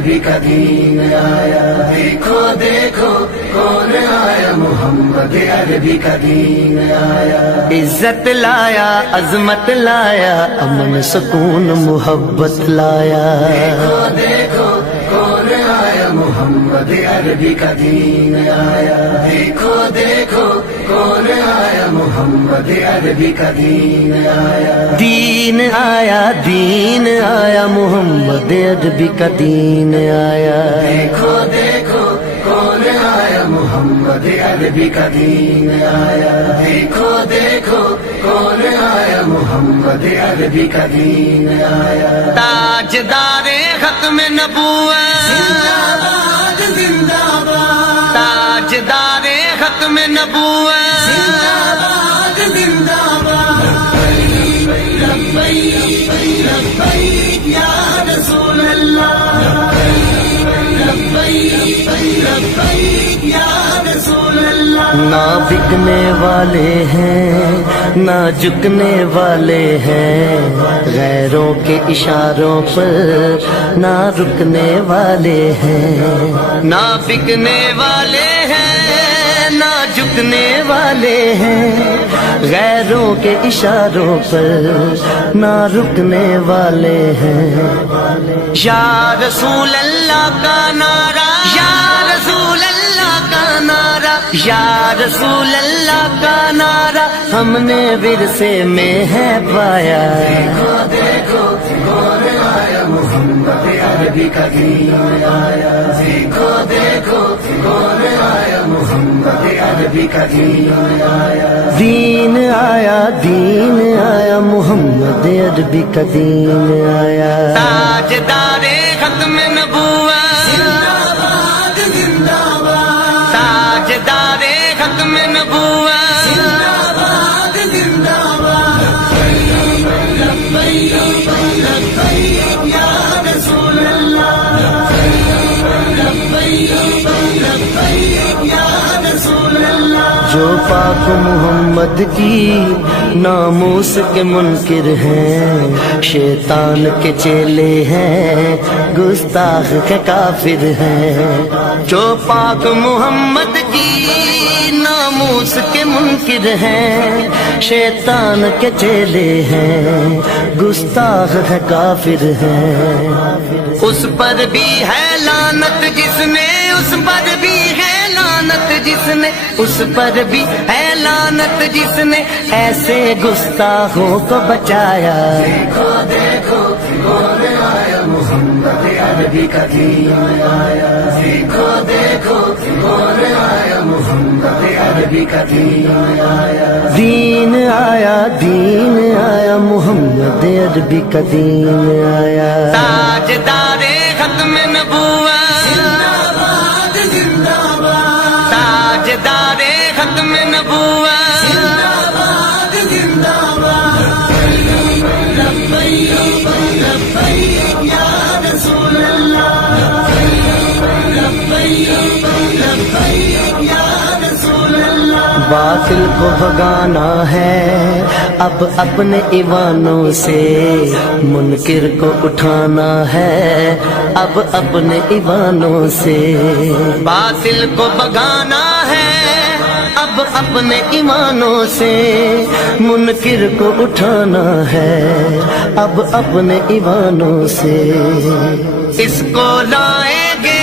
عربی کا دین آیا، دیکھو دیکھو کون آیا، محمد عربی کا دین آیا، عزت لایا، عظمت لایا، امن سکون محبت لایا، دیکھو دیکھو کون آیا، محمد عربی کا دین آیا، دیکھو دیکھو کون آیا، محمد عربی کا دین آیا، دین آیا، دین آیا، محمد عربی کا دین آیا، دیکھو دیکھو کون آیا، محمد عربی کا دین آیا، دیکھو دیکھو کون آیا، محمد عربی کا دین آیا، تاجدار ختم نبوت، زندہ باد زندہ باد، تاجدار ختم نبوت، زندہ باد زندہ باد، لبیک لبیک یا رسول اللہ، لبیک لبیک یا رسول اللہ، نہ بکنے والے ہیں نہ جھکنے والے ہیں، غیروں کے اشاروں پر نہ رکنے والے ہیں، نہ بکنے والے ہیں نہ جھکنے والے ہیں، غیروں کے اشاروں پر نہ رکنے والے ہیں، یا رسول اللہ کا نعرہ، یا رسول اللہ کا نعرہ، یا رسول اللہ کا نعرہ ہم نے ورثے میں ہے پایا، دیکھو دیکھو کون آیا، محمد عربی کا دین آیا، دیکھو دیکھو کون آیا، محمد عربی کا دین آیا، دین آیا، دین آیا، محمد عربی کا دین آیا، تاجدار ختم نبوت، زندہ باد زندہ باد، تاجدار ختم نبوت، زندہ باد زندہ باد، لبیک لبیک یا رسول اللہ، لبیک لبیک یا رسول اللہ، جو پاک محمد کی ناموس کے منکر ہیں، شیطان کے چیلے ہیں، گستاخ کے کافر ہیں، جو پاک محمد کی ناموس کے منکر ہیں، شیطان کے چیلے ہیں، گستاخ کے کافر ہیں، اس پر بھی ہے لعنت جس نے، اس پر بھی ہے لعنت جس نے، اس پر بھی ہے لعنت جس نے ایسے گستاخوں کو بچایا، دیکھو دیکھو کون آیا، محمد عربی کا دین آیا، دیکھو دیکھو کون آیا، محمد عربی کا دین آیا، دین آیا، دین آیا، محمد عربی کا دین آیا، تاجدار ختم نبوت، زندہ باد زندہ باد، تاجدار ختم نبوت، زندہ باد زندہ باد، لبیک لبیک یا رسول اللہ، لبیک لبیک یا رسول اللہ، باطل کو بھگانا ہے اب اپنے ایوانوں سے، منکر کو اٹھانا ہے اب اپنے ایوانوں سے، باطل کو بھگانا ہے اب اپنے ایمانوں سے، منکر کو اٹھانا ہے اب اپنے ایوانوں سے، اس کو لائیں گے